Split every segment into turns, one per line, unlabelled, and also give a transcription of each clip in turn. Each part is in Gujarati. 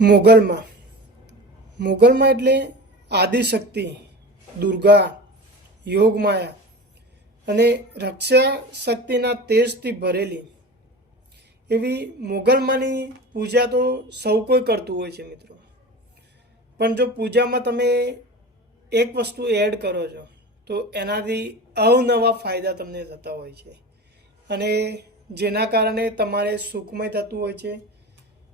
મોગલમાં. મોગલમાં એટલે આદિશક્તિ, દુર્ગા, યોગમાયા અને રક્ષા શક્તિના તેજથી ભરેલી. એવી મોગલમાંની પૂજા તો સૌ કોઈ કરતું હોય છે મિત્રો. પણ જો પૂજામાં તમે એક વસ્તુ એડ કરો છો, તો એનાથી અવનવા ફાયદા તમને થતા હોય છે. અને જેના કારણે તમારે સુખમય થતું હોય છે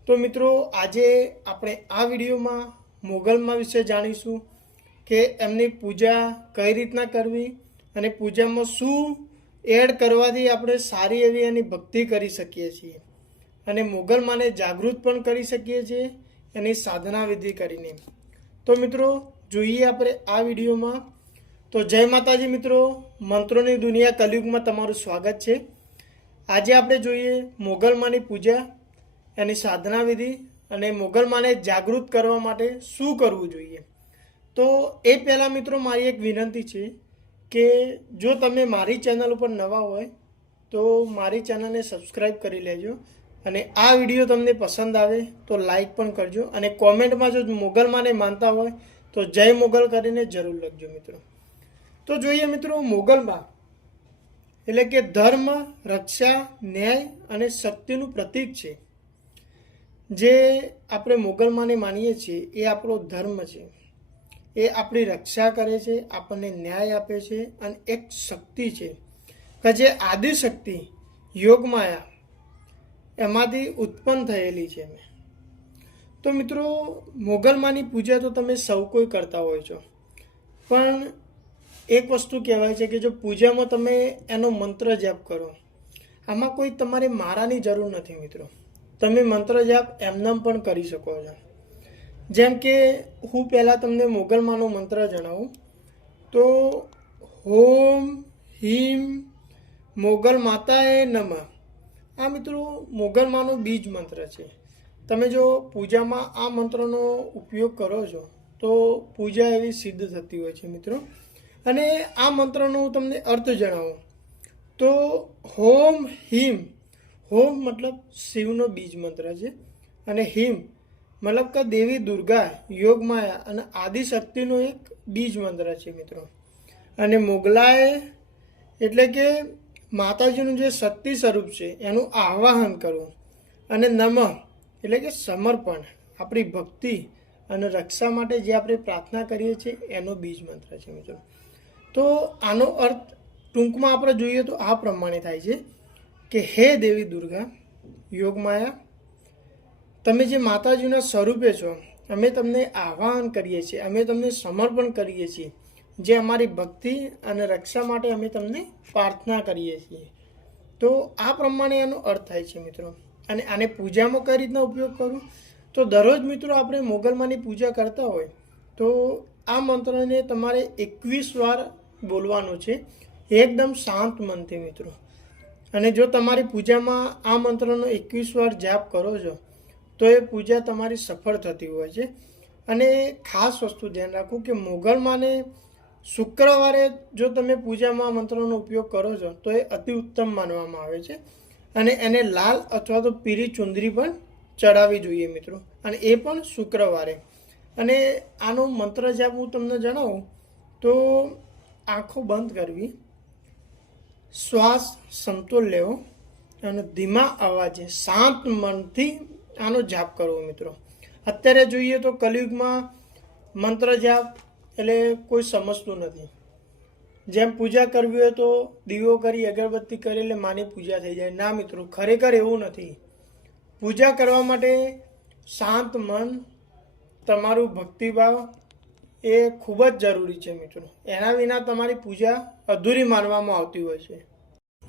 તો મિત્રો, આજે આપણે આ વિડીયોમાં મોગલમાં વિશે જાણીશું કે એમની પૂજા કઈ રીતના કરવી અને પૂજામાં શું એડ કરવાથી આપણે સારી એવી એની ભક્તિ કરી શકીએ છીએ અને મોગલમાંને જાગૃત પણ કરી શકીએ છીએ એની સાધના વિધિ કરીને. તો મિત્રો, જોઈએ આપણે આ વિડીયોમાં. તો જય માતાજી મિત્રો, મંત્રોની દુનિયા કલયુગમાં તમારું સ્વાગત છે. આજે આપણે જોઈએ મોગલમાંની પૂજા એની સાધના વિધિ અને મોગલમાને જાગૃત કરવા માટે શું કરવું જોઈએ? તો એ પહેલાં મિત્રો મારી એક વિનંતી છે કે જો તમે મારી ચેનલ ઉપર નવા હોય તો મારી ચેનલને સબસ્ક્રાઈબ કરી લેજો અને આ વીડિયો તમને પસંદ આવે તો લાઈક પણ કરજો અને કોમેન્ટમાં જો મોગલમાંને માનતા હોય તો જય મોગલ કરીને જરૂર લખજો મિત્રો. તો જોઈએ મિત્રો મોગલમાં એટલે કે ધર્મ, રક્ષા, ન્યાય અને શક્તિનું પ્રતીક છે. જે આપણે મોગલમાને માનીએ છીએ, એ આપણો ધર્મ છે. એ આપણી રક્ષા કરે છે, આપણને ન્યાય આપે છે અને એક શક્તિ છે કે જે આદિશક્તિ યોગમાયા એમાંથી ઉત્પન્ન થયેલી છે. મેં તો મિત્રો મોગલમાંની પૂજા તો તમે સૌ કોઈ કરતા હોય છો. પણ એક વસ્તુ કહેવાય છે કે જો પૂજામાં તમે એનો મંત્ર જપ કરો, આમાં કોઈ તમારે મારાની જરૂર નથી મિત્રો. તમે મંત્ર જાપ એમનામ પણ કરી શકો છો. જેમ કે હું પહેલાં તમને મોગલમાંનો મંત્ર જણાવું. તો હોમ હિમ મોગલ માતાએ નમ. આ મિત્રો મોગલમાંનો બીજ મંત્ર છે. તમે જો પૂજામાં આ મંત્રનો ઉપયોગ કરો છો, તો પૂજા એવી સિદ્ધ થતી હોય છે મિત્રો. અને આ મંત્રનો હું તમને અર્થ જણાવું. તો હોમ હિમ હોમ મતલબ શિવનો બીજ મંત્ર છે. અને હિમ મતલબ કે દેવી દુર્ગા યોગમાયા અને આદિશક્તિનો એક બીજ મંત્ર છે મિત્રો. અને મોગલાએ એટલે કે માતાજીનું જે શક્તિ સ્વરૂપ છે એનું આવાહન કરવું. અને નમઃ એટલે કે સમર્પણ, આપણી ભક્તિ અને રક્ષા માટે જે આપણે પ્રાર્થના કરીએ છીએ એનો બીજ મંત્ર છે મિત્રો. તો આનો અર્થ ટૂંકમાં આપણે જોઈએ તો આ પ્રમાણે થાય છે. કે હે દેવી દુર્ગા યોગમાયા તમે જે માતાજીના સ્વરૂપે છો, અમે તમને આહ્વાન કરીએ છીએ, અમે તમને સમર્પણ કરીએ છીએ, જે અમારી ભક્તિ અને રક્ષા માટે અમે તમને પ્રાર્થના કરીએ છીએ. તો આ પ્રમાણે એનો અર્થ થાય છે મિત્રો. અને આને પૂજામાં કઈ રીતના ઉપયોગ કરું? તો દરરોજ મિત્રો આપણે મોગલમાંની પૂજા કરતા હોય, તો આ મંત્રને તમારે એકવીસ વાર બોલવાનું છે. એકદમ શાંત મનથી મિત્રો. અને જો તમારી પૂજામાં આ મંત્રનો એકવીસ વાર જાપ કરો છો, તો એ પૂજા તમારી સફળ થતી હોય છે. અને ખાસ વસ્તુ ધ્યાન રાખવું કે મોગલમાંને શુક્રવારે જો તમે પૂજામાં મંત્રોનો ઉપયોગ કરો છો, તો એ અતિ ઉત્તમ માનવામાં આવે છે. અને એને લાલ અથવા તો પીળી ચુંદરી પણ ચડાવવી જોઈએ મિત્રો. અને એ પણ શુક્રવારે. અને આનો મંત્ર જાપ હું તમને જણાવું, તો આંખો બંધ કરવી શ્વાસ સમતોલ લેવો અને ધીમા અવાજે, શાંત મનથી આનો જાપ કરવો મિત્રો. અત્યારે જોઈએ તો કલયુગમાં મંત્ર જાપ એટલે કોઈ સમજતું નથી. જેમ પૂજા કરવી હોય તો દીવો કરી, અગરબત્તી કરી એટલે માની પૂજા થઈ જાય. ના મિત્રો, ખરેખર એવું નથી. પૂજા કરવા માટે શાંત મન, તમારું ભક્તિભાવ એ ખૂબ જ જરૂરી છે મિત્રો. એના વિના તમારી પૂજા અધૂરી માનવામાં આવતી હોય છે.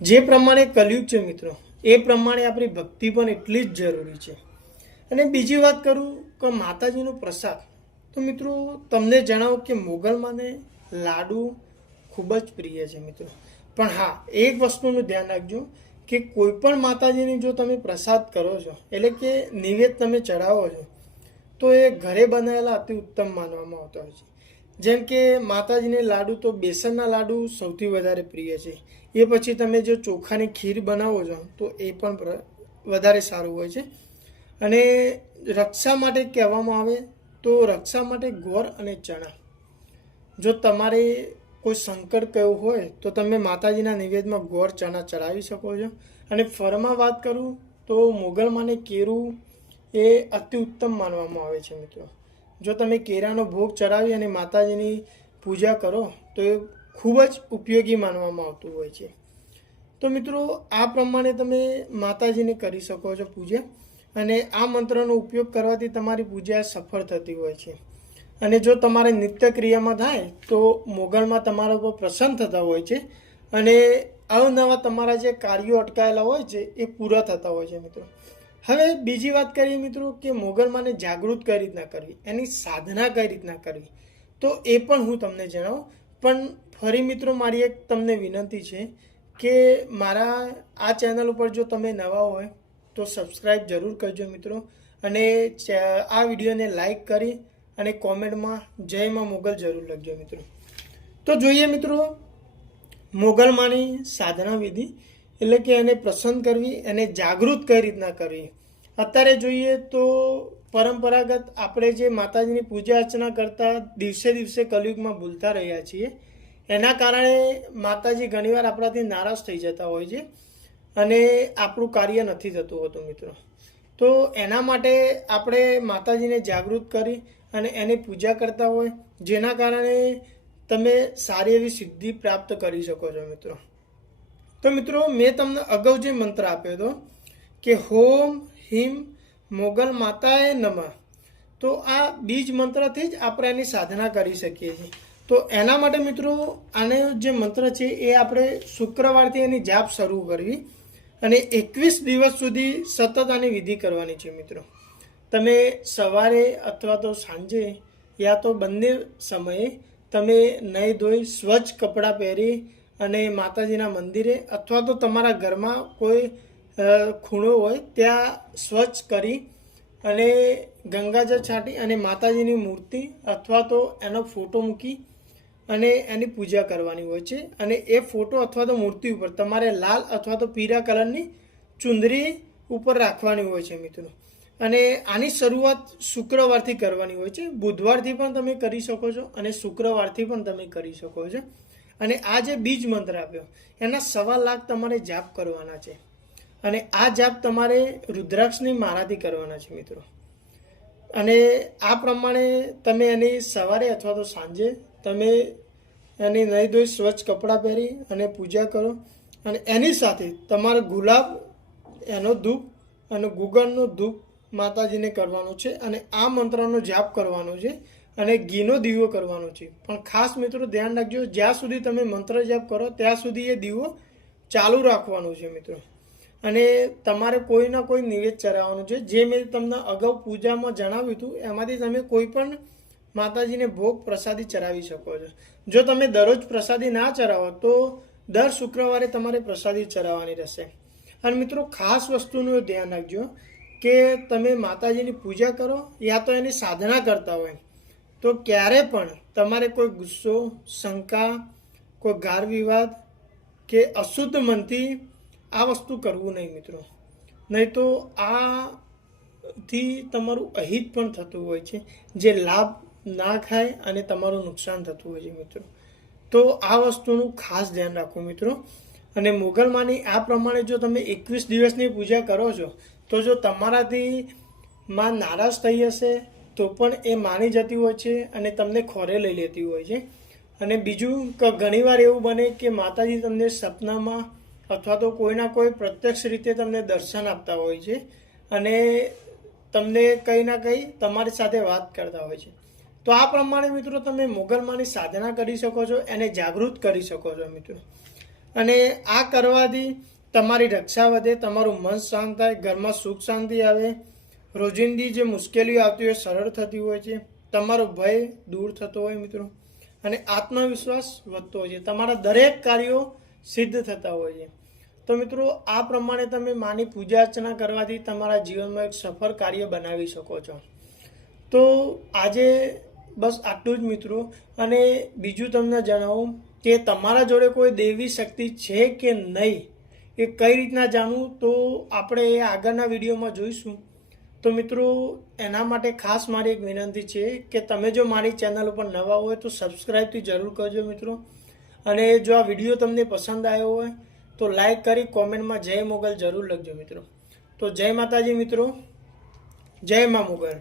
જે પ્રમાણે કલયુગ છે મિત્રો, એ પ્રમાણે આપણી ભક્તિ પણ એટલી જ જરૂરી છે. અને બીજી વાત કરું કે માતાજીનો પ્રસાદ. તો મિત્રો, તમને જણાવું કે મોગલમાંને લાડુ ખૂબ જ પ્રિય છે મિત્રો. પણ હા, એક વસ્તુનું ધ્યાન રાખજો કે કોઈ પણ માતાજીની જો તમે પ્રસાદ કરો છો, એટલે કે નિવેદ તમે ચડાવો છો, તો એ ઘરે બનાવેલા અતિ ઉત્તમ માનવામાં આવતા હોય છે. જેમ કે માતાજીને લાડુ તો બેસનના લાડુ સૌથી વધારે પ્રિય છે. એ પછી તમે જો ચોખાની ખીર બનાવો છો, તો એ પણ વધારે સારું હોય છે. અને રક્ષા માટે કહેવામાં આવે તો રક્ષા માટે ગોળ અને ચણા. જો તમારે કોઈ સંકટ કયું હોય, તો તમે માતાજીના નિવેદમાં ગોળ, ચણા ચડાવી શકો છો. અને ફળમાં વાત કરું, તો મોગલમાંને કેરું એ અતિ ઉત્તમ માનવામાં આવે છે મિત્રો. જો તમે કેરાનો ભોગ ચડાવી અને માતાજીની પૂજા કરો, તો એ ખૂબ જ ઉપયોગી માનવામાં આવતું હોય છે. તો મિત્રો, આ પ્રમાણે તમે માતાજીને કરી શકો છો પૂજા અને આ મંત્રનો ઉપયોગ કરવાથી તમારી પૂજા સફળ થતી હોય છે. અને જો તમારે નિત્ય ક્રિયામાં થાય, તો મોગલમાં તમારા ઉપર પ્રસન્ન થતા હોય છે અને અવનવા તમારા જે કાર્યો અટકાયેલા હોય છે, એ પૂરા થતા હોય છે મિત્રો. હવે બીજી વાત કરીએ મિત્રો કે મોગલમાને જાગૃત કઈ રીતના કરવી? એની સાધના કઈ રીતના કરવી? તો એ પણ હું તમને જણાવું. પણ ફરી મિત્રો મારી એક તમને વિનંતી છે કે મારા આ ચેનલ ઉપર જો તમે નવા હોય તો સબસ્ક્રાઈબ જરૂર કરજો મિત્રો અને આ વિડીયોને લાઈક કરી અને કોમેન્ટમાં જયમાં મોગલ જરૂર લખજો મિત્રો. તો જોઈએ મિત્રો મોગલમાંની સાધના વિધિ એટલે કે એને પ્રસન્ન કરવી, એને જાગૃત કઈ રીતના કરવી? અત્યારે જોઈએ તો પરંપરાગત આપણે જે માતાજીની પૂજા અર્ચના કરતા દિવસે દિવસે કલયુગમાં ભૂલતા રહ્યા છીએ, એના કારણે માતાજી ઘણીવાર આપણાથી નારાજ થઈ જતા હોય છે અને આપણું કાર્ય નથી થતું હોતું મિત્રો. તો એના માટે આપણે માતાજીને જાગૃત કરી અને એની પૂજા કરતા હોય, જેના કારણે તમે સારી એવી સિદ્ધિ પ્રાપ્ત કરી શકો છો મિત્રો. તો મિત્રો, મેં તમને અગાઉ જે મંત્ર આપ્યો હતો કે, હોમ હિમ મોગલ માતાએ નમઃ. તો આ બીજ મંત્રથી જ આપણે એની સાધના કરી શકીએ છીએ. તો એના માટે મિત્રો, આને જે મંત્ર છે એ આપણે શુક્રવારથી એની જાપ શરૂ કરવી અને એકવીસ દિવસ સુધી સતત આની વિધિ કરવાની છે મિત્રો. તમે સવારે અથવા તો સાંજે યા તો બંને સમયે તમે નહીં ધોઈ સ્વચ્છ કપડાં પહેરી અને માતાજીના મંદિરે અથવા તો તમારા ઘરમાં કોઈ ખૂણો હોય ત્યાં સ્વચ્છ કરી અને ગંગાજળ છાંટી અને માતાજીની મૂર્તિ અથવા તો એનો ફોટો મૂકી અને એની પૂજા કરવાની હોય છે. અને એ ફોટો અથવા તો મૂર્તિ ઉપર તમારે લાલ અથવા તો પીળા કલરની ચુંદરી ઉપર રાખવાની હોય છે મિત્રો. અને આની શરૂઆત શુક્રવારથી કરવાની હોય છે. બુધવારથી પણ તમે કરી શકો છો અને શુક્રવારથી પણ તમે કરી શકો છો. અને આ જે બીજ મંત્ર આપ્યો, એના સવા લાખ તમારે જાપ કરવાના છે. અને આ જાપ તમારે રુદ્રાક્ષની માળાથી કરવાના છે મિત્રો. અને આ પ્રમાણે તમે એની સવારે અથવા તો સાંજે તમે એની નહીં ધોઈ સ્વચ્છ કપડાં પહેરી અને પૂજા કરો. અને એની સાથે તમારે ગુલાબ, એનો ધૂપ અને ગુગળનો ધૂપ માતાજીને કરવાનો છે અને આ મંત્રનો જાપ કરવાનો છે અને ઘીનો દીવો કરવાનો છે. પણ ખાસ મિત્રો ધ્યાન રાખજો, જ્યાં સુધી તમે મંત્ર જાપ કરો, ત્યાં સુધી એ દીવો ચાલુ રાખવાનો છે મિત્રો. અને તમારે કોઈના કોઈ નિવેદ ચડાવવાનું છે. જે મેં તમને અગાઉ પૂજામાં જણાવ્યું હતું, એમાંથી તમે કોઈ પણ માતાજીને ભોગ પ્રસાદી ચડાવી શકો છો. જો તમે દરરોજ પ્રસાદી ના ચડાવો તો દર શુક્રવારે તમારે પ્રસાદી ચડાવવાની રહેશે. અને મિત્રો, ખાસ વસ્તુનું ધ્યાન રાખજો કે તમે માતાજીની પૂજા કરો યા તો એની સાધના કરતા હોય. તો ક્યારે પણ તમારે કોઈ ગુસ્સો, શંકા, કોઈ ગાર વિવાદ કે અશુદ્ધ મનથી આ વસ્તુ કરવું નહીં મિત્રો. નહીં તો આથી તમારું અહિત પણ થતું હોય છે. જે લાભ ના ખાય અને તમારું નુકસાન થતું હોય છે મિત્રો. તો આ વસ્તુનું ખાસ ધ્યાન રાખો મિત્રો. અને મોગલમાની આ પ્રમાણે જો તમે એકવીસ દિવસની પૂજા કરો છો, તો જો તમારાથી માં નારાજ થઈ હશે, તો પણ એ માની જતી હોય છે અને તમને ખોરે લઈ લેતી હોય છે. અને બીજું ઘણીવાર એવું બને કે માતાજી તમને સપનામાં અથવા તો કોઈના કોઈ પ્રત્યક્ષ રીતે તમને દર્શન આપતા હોય છે અને તમને કંઈ ના કંઈ તમારી સાથે વાત કરતા હોય છે. તો આ પ્રમાણે મિત્રો તમે મોગલમાંની સાધના કરી શકો છો, એને જાગૃત કરી શકો છો મિત્રો. અને આ કરવાથી તમારી રક્ષા વધે, તમારું મન શાંત થાય, ઘરમાં સુખ શાંતિ આવે. રોજિંદી જે મુશ્કેલીઓ આવતી હોય, સરળ થતી હોય છે, તમારો ભય દૂર થતો હોય મિત્રો. અને આત્મવિશ્વાસ વધતો હોય છે. તમારા દરેક કાર્યો સિદ્ધ થતા હોય છે. તો મિત્રો, આ પ્રમાણે તમે માની પૂજા અર્ચના કરવાથી તમારા જીવનમાં એક સફળ કાર્ય બનાવી શકો છો. તો આજે બસ આટલું જ મિત્રો, અને બીજું તમને જણાવું કે તમારા જોડે કોઈ દેવી શક્તિ છે કે નહીં, એ કઈ રીતના જાણવું, તો આપણે એ આગળના વિડીયોમાં જોઈશું. તો મિત્રો, એના માટે ખાસ મારી એક વિનંતી છે કે તમે જો મારી ચેનલ ઉપર નવા હોય તો સબસ્ક્રાઈબથી જરૂર કરજો મિત્રો. અને જો આ વીડિયો તમને પસંદ આવ્યો હોય, તો લાઈક કરી કોમેન્ટમાં જય મોગલ જરૂર લખજો મિત્રો. તો જય માતાજી મિત્રો, જય મા મોગલ.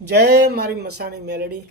જય મારી મસાણી મેલડી.